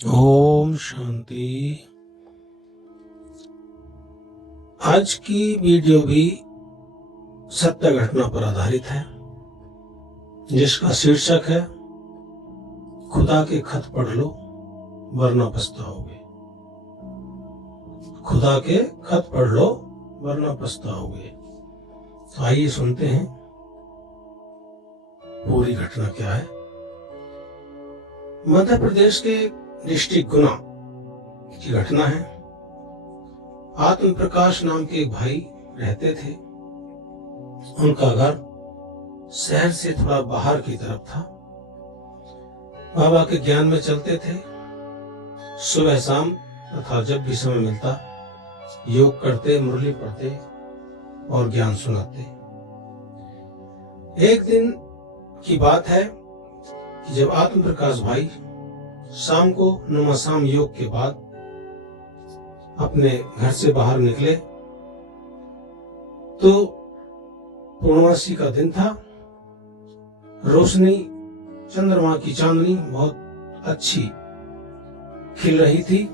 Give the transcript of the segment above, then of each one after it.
ओम शांति। आज की वीडियो भी सत्य घटना पर आधारित है, जिसका शीर्षक है खुदा के खत पढ़ लो वरना पछताओगे। खुदा के खत पढ़ लो वरना पछताओगे। तो आइए सुनते हैं पूरी घटना क्या है। मध्य प्रदेश के डिस्ट्रिक्ट गुना की घटना है। आत्म प्रकाश नाम के एक भाई रहते थे। उनका घर शहर से थोड़ा बाहर की तरफ था। बाबा के ज्ञान में चलते थे। सुबह शाम तथा जब भी समय मिलता योग करते, मुरली पढ़ते और ज्ञान सुनाते। एक दिन की बात है कि जब आत्म प्रकाश भाई शाम को नमाशाम योग के बाद अपने घर से बाहर निकले तो पूर्णमासी का दिन था। रोशनी, चंद्रमा की चांदनी बहुत अच्छी खिल रही थी।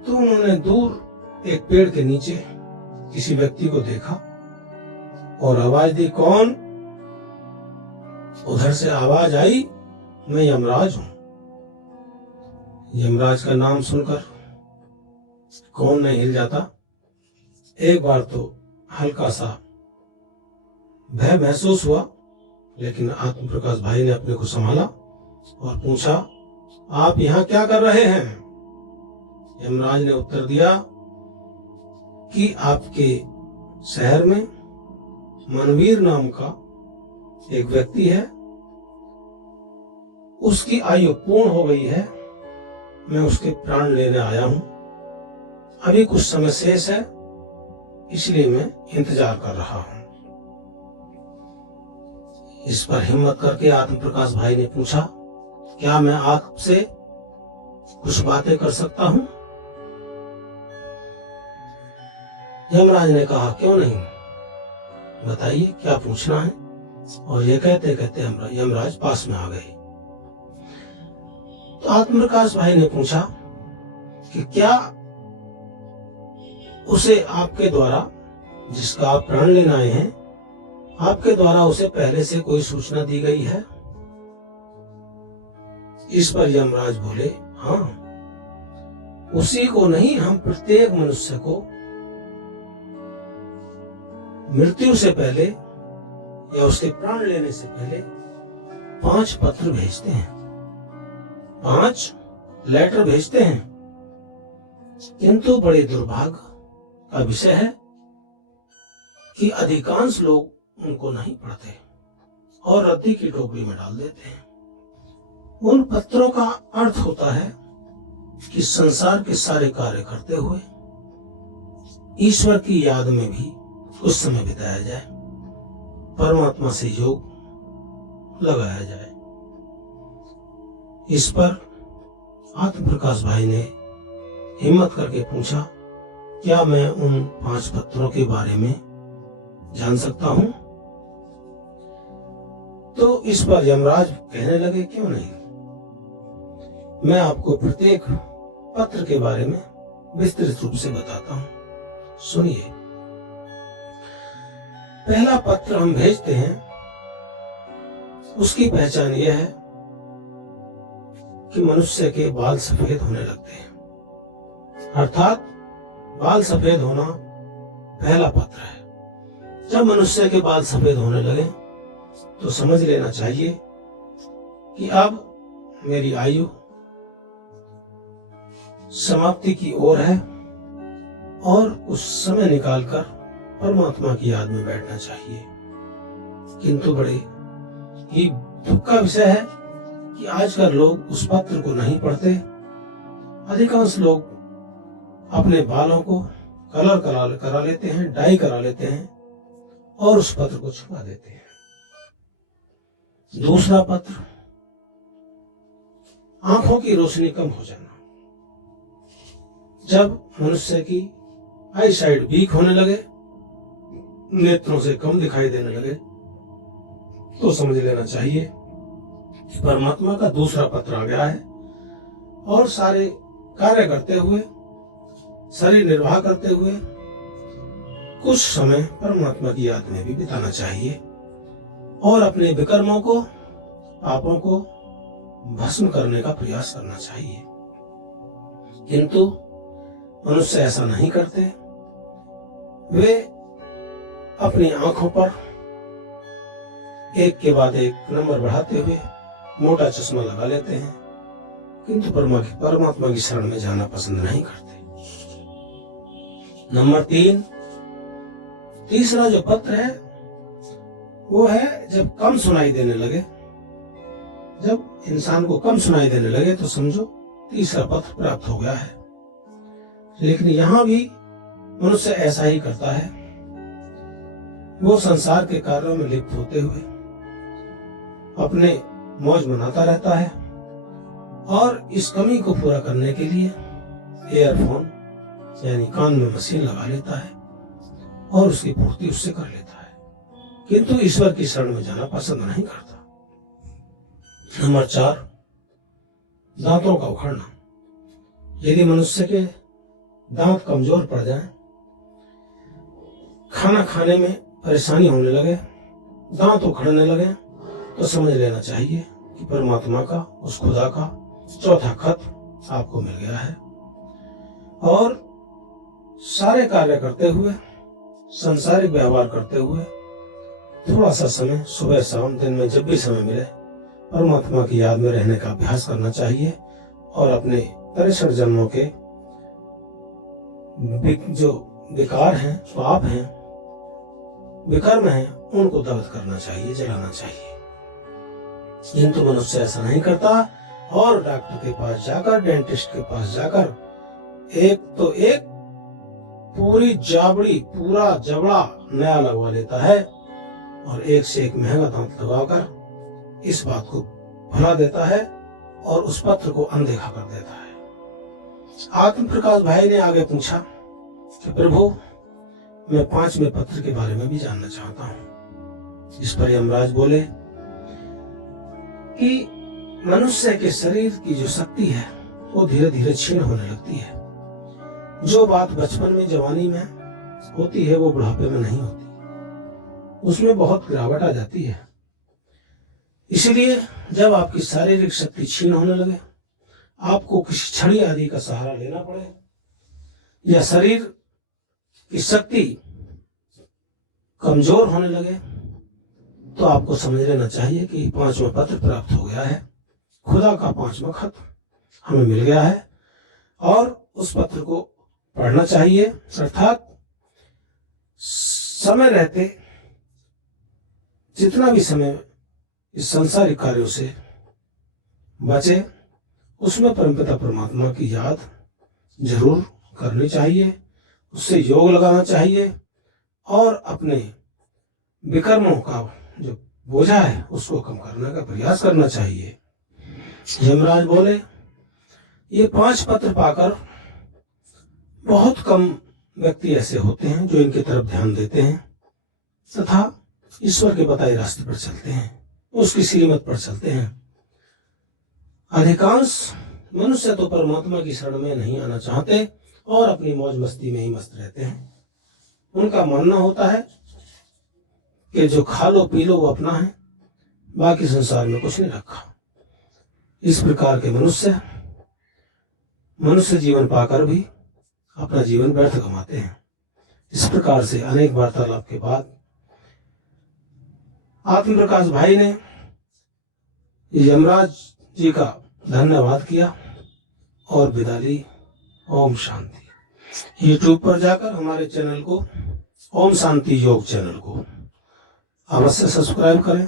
तो उन्होंने दूर एक पेड़ के नीचे किसी व्यक्ति को देखा और आवाज दी, कौन? उधर से आवाज आई, मैं यमराज हूं। यमराज का नाम सुनकर कौन नहीं हिल जाता। एक बार तो हल्का सा भय महसूस हुआ, लेकिन आत्म प्रकाश भाई ने अपने को संभाला और पूछा, आप यहां क्या कर रहे हैं? यमराज ने उत्तर दिया कि आपके शहर में मनवीर नाम का एक व्यक्ति है, उसकी आयु पूर्ण हो गई है। मैं उसके प्राण लेने आया हूं। अभी कुछ समय शेष है, इसलिए मैं इंतजार कर रहा हूं। इस पर हिम्मत करके आत्म प्रकाश भाई ने पूछा, क्या मैं आपसे कुछ बातें कर सकता हूं? यमराज ने कहा, क्यों नहीं, बताइए क्या पूछना है। और ये कहते कहते यमराज पास में आ गए। तो आत्म प्रकाश भाई ने पूछा कि क्या उसे आपके द्वारा, जिसका आप प्राण लेने आए हैं, आपके द्वारा उसे पहले से कोई सूचना दी गई है? इस पर यमराज बोले, हाँ, उसी को नहीं, हम प्रत्येक मनुष्य को मृत्यु से पहले या उसके प्राण लेने से पहले 5 पत्र भेजते हैं, 5 लेटर भेजते हैं। किंतु बड़े दुर्भाग्य का विषय है कि अधिकांश लोग उनको नहीं पढ़ते और रद्दी की टोकरी में डाल देते हैं। उन पत्रों का अर्थ होता है कि संसार के सारे कार्य करते हुए ईश्वर की याद में भी कुछ समय बिताया जाए, परमात्मा से योग लगाया जाए। इस पर आत्म प्रकाश भाई ने हिम्मत करके पूछा, क्या मैं उन 5 पत्रों के बारे में जान सकता हूं? तो इस पर यमराज कहने लगे, क्यों नहीं, मैं आपको प्रत्येक पत्र के बारे में विस्तृत रूप से बताता हूं। सुनिए। पहला पत्र हम भेजते हैं, उसकी पहचान यह है कि मनुष्य के बाल सफेद होने लगते हैं, अर्थात बाल सफेद होना पहला पत्र है। जब मनुष्य के बाल सफेद होने लगे तो समझ लेना चाहिए कि अब मेरी आयु समाप्ति की ओर है और कुछ समय निकालकर परमात्मा की याद में बैठना चाहिए। किंतु बड़े ही दुख का विषय है कि आजकल लोग उस पत्र को नहीं पढ़ते। अधिकांश लोग अपने बालों को कलर करा लेते हैं, डाई करा लेते हैं और उस पत्र को छुपा देते हैं। दूसरा पत्र, आंखों की रोशनी कम हो जाना। जब मनुष्य की आई साइड वीक होने लगे, नेत्रों से कम दिखाई देने लगे, तो समझ लेना चाहिए कि परमात्मा का दूसरा पत्र आ गया है और सारे कार्य करते हुए, शरीर निर्वाह करते हुए कुछ समय परमात्मा की याद में भी बिताना चाहिए और अपने विकर्मों को, पापों को भस्म करने का प्रयास करना चाहिए। किंतु मनुष्य ऐसा नहीं करते। वे अपनी आंखों पर एक के बाद एक नंबर बढ़ाते हुए मोटा चश्मा लगा लेते हैं, किंतु परमात्मा की शरण में जाना पसंद नहीं करते। नंबर 3, तीसरा जो पत्र है वो है जब कम सुनाई देने लगे। जब इंसान को कम सुनाई देने लगे तो समझो तीसरा पत्र प्राप्त हो गया है। लेकिन यहां भी मनुष्य ऐसा ही करता है। वो संसार के कार्यों में लिप्त होते हुए अपने मौज मनाता रहता है और इस कमी को पूरा करने के लिए एयरफोन यानी कान में मशीन लगा लेता है और उसकी पूर्ति उससे कर लेता है, किंतु ईश्वर की शरण में जाना पसंद नहीं करता। नंबर 4, दांतों का उखड़ना। यदि मनुष्य के दांत कमजोर पड़ जाएं, खाना खाने में परेशानी होने लगे, दांत उखड़ने लगे, तो समझ लेना चाहिए कि परमात्मा का, उस खुदा का चौथा खत आपको मिल गया है। और सारे कार्य करते हुए, संसारिक व्यवहार करते हुए थोड़ा सा समय सुबह शाम दिन में जब भी समय मिले परमात्मा की याद में रहने का अभ्यास करना चाहिए और अपने 63 जन्मों के जो विकार हैं, पाप हैं, विकर्म हैं, उनको दग्ध करना चाहिए, जलाना चाहिए। किंतु मनुष्य ऐसा नहीं करता और डॉक्टर के पास जाकर, डेंटिस्ट के पास जाकर एक पूरी जाबड़ी, पूरा जबड़ा नया लगवा लेता है और एक से एक महंगा दांत लगाकर इस बात को भुला देता है और उस पत्र को अनदेखा कर देता है। आत्म प्रकाश भाई ने आगे पूछा कि प्रभु, मैं 5वें पत्र के बारे में भी जानना चाहता हूं। इस पर यमराज बोले कि मनुष्य के शरीर की जो शक्ति है वो धीरे धीरे क्षीण होने लगती है। जो बात बचपन में, जवानी में होती है वो बुढ़ापे में नहीं होती, उसमें बहुत गिरावट आ जाती है। इसलिए जब आपकी शारीरिक शक्ति क्षीण होने लगे, आपको किसी छड़ी आदि का सहारा लेना पड़े या शरीर की शक्ति कमजोर होने लगे, तो आपको समझ लेना चाहिए कि 5वां पत्र प्राप्त हो गया है। खुदा का 5वां खत हमें मिल गया है और उस पत्र को पढ़ना चाहिए। अर्थात समय रहते जितना भी समय इस संसारिक कार्यों से बचे, उसमें परमपिता परमात्मा की याद जरूर करनी चाहिए, उससे योग लगाना चाहिए और अपने विकर्मों का जो बोझा है उसको कम करने का प्रयास करना चाहिए। यमराज बोले, ये 5 पत्र पाकर बहुत कम व्यक्ति ऐसे होते हैं जो इनकी तरफ ध्यान देते हैं तथा ईश्वर के बताए रास्ते पर चलते हैं, उसकी श्रीमत पर चलते हैं। अधिकांश मनुष्य तो परमात्मा की शरण में नहीं आना चाहते और अपनी मौज मस्ती में ही मस्त रहते हैं। उनका मानना होता है कि जो खा लो पी लो वो अपना है, बाकी संसार में कुछ नहीं रखा। इस प्रकार के मनुष्य जीवन पाकर भी अपना जीवन व्यर्थ गंवाते हैं। इस प्रकार से अनेक वार्तालाप के बाद आत्म प्रकाश भाई ने यमराज जी का धन्यवाद किया और विदा ली। ओम शांति। यूट्यूब पर जाकर हमारे चैनल को, ओम शांति योग चैनल को अवश्य सब्सक्राइब करें।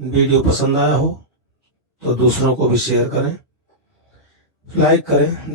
वीडियो पसंद आया हो तो दूसरों को भी शेयर करें, लाइक करें।